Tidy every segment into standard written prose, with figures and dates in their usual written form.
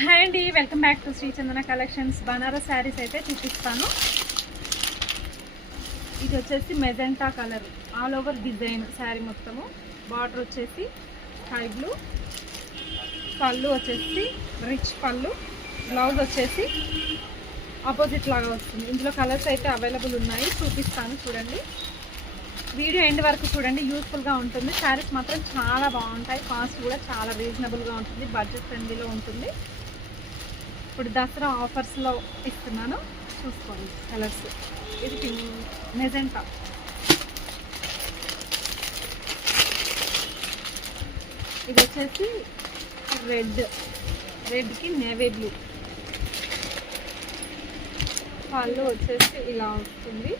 Hi అండి, welcome back to Shri Chandana collections. Banaras saris అయితే చూపిస్తాను. ఇది వచ్చేసి magenta colour all over design sari మొత్తము. బార్డర్ వచ్చేసి స్కై బ్లూ, పళ్ళు వచ్చేసి రిచ్ పళ్ళు, బ్లౌజ్ వచ్చేసి ఆపోజిట్ లాగా వస్తుంది. ఇందులో కలర్స్ అయితే అవైలబుల్ ఉన్నాయి, చూపిస్తాను చూడండి. వీడియో ఎండ్ వరకు చూడండి, యూస్ఫుల్గా ఉంటుంది. శారీస్ మాత్రం చాలా బాగుంటాయి, కాస్ట్ కూడా చాలా రీజనబుల్గా ఉంటుంది, బడ్జెట్ ఫ్రెండ్లీలో ఉంటుంది. ఇప్పుడు దసరా ఆఫర్స్లో ఇస్తున్నాను, చూసుకోండి కలర్స్. ఇది మెజెంటా, ఇది వచ్చేసి రెడ్కి నేవీ బ్లూ. పళ్ళు వచ్చేసి ఇలా వస్తుంది,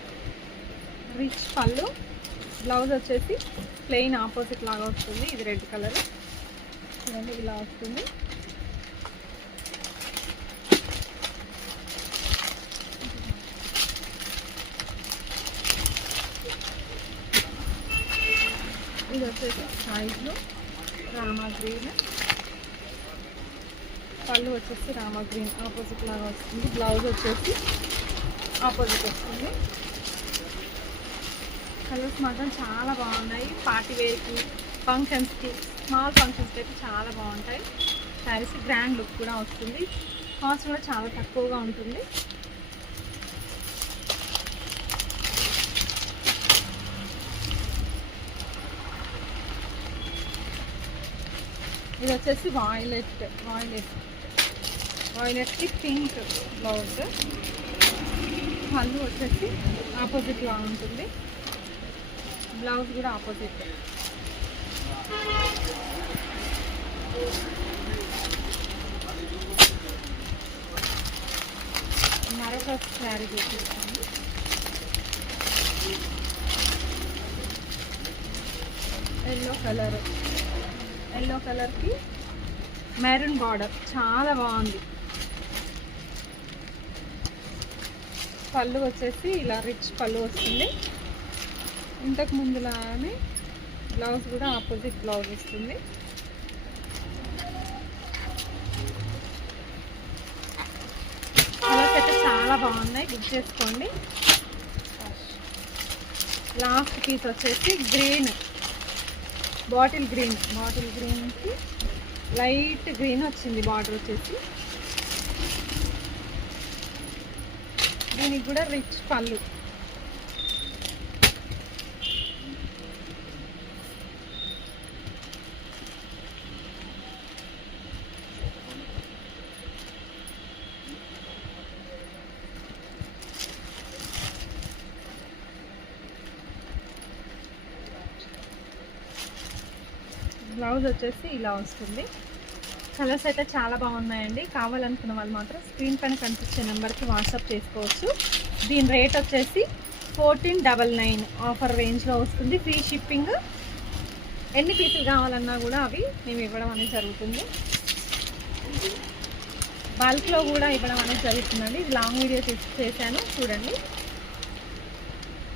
రిచ్ పళ్ళు. బ్లౌజ్ వచ్చేసి ప్లెయిన్ ఆపోజిట్ లాగా వస్తుంది. ఇది రెడ్ కలర్ చూడండి, ఇలా వస్తుంది. ఇది వచ్చేసి సైజ్లో రామా గ్రీన్, పళ్ళు వచ్చేసి రామా గ్రీన్ ఆపోజిట్ లాగా వస్తుంది. బ్లౌజ్ వచ్చేసి ఆపోజిట్ వస్తుంది. కలర్స్ మాత్రం చాలా బాగున్నాయి. పార్టీ వేర్కి, ఫంక్షన్స్కి, స్మాల్ ఫంక్షన్స్కి అయితే చాలా బాగుంటాయి. శారీస్ గ్రాండ్ లుక్ కూడా వస్తుంది, కాస్ట్ కూడా చాలా తక్కువగా ఉంటుంది. ఇది వచ్చేసి వాయిలెట్కి పింక్ బ్లౌజ్. పళ్ళు వచ్చేసి ఆపోజిట్లా ఉంటుంది, బ్లౌజ్ కూడా ఆపోజిట్. మరొక శారీ చూపిస్తాను. ఎల్లో కలర్కి మెరూన్ బార్డర్, చాలా బాగుంది. పళ్ళు వచ్చేసి ఇలా రిచ్ పళ్ళు వస్తుంది. ఇంతకు ముందులానే బ్లౌజ్ కూడా ఆపోజిట్ బ్లౌజ్ వస్తుంది. కలర్స్ అయితే చాలా బాగున్నాయి, బుక్ చేసుకోండి. లాస్ట్ పీస్ వచ్చేసి గ్రీన్, బాటిల్ గ్రీన్కి లైట్ గ్రీన్ వచ్చింది బార్డర్ వచ్చేసి. దీనికి కూడా రిచ్ పళ్ళు. బ్లౌజ్ వచ్చేసి ఇలా వస్తుంది. కలర్స్ అయితే చాలా బాగున్నాయండి. కావాలనుకున్న వాళ్ళు మాత్రం స్క్రీన్ పైన కనిపించే నెంబర్కి వాట్సాప్ చేసుకోవచ్చు. దీని రేట్ వచ్చేసి 1499 ఆఫర్ రేంజ్లో వస్తుంది. Free shipping. ఎన్ని పీసులు కావాలన్నా కూడా అవి మేము ఇవ్వడం అనేది జరుగుతుంది. బల్క్లో కూడా ఇవ్వడం అనేది జరుగుతుందండి. ఇది లాంగ్ వీడియో చేశాను చూడండి.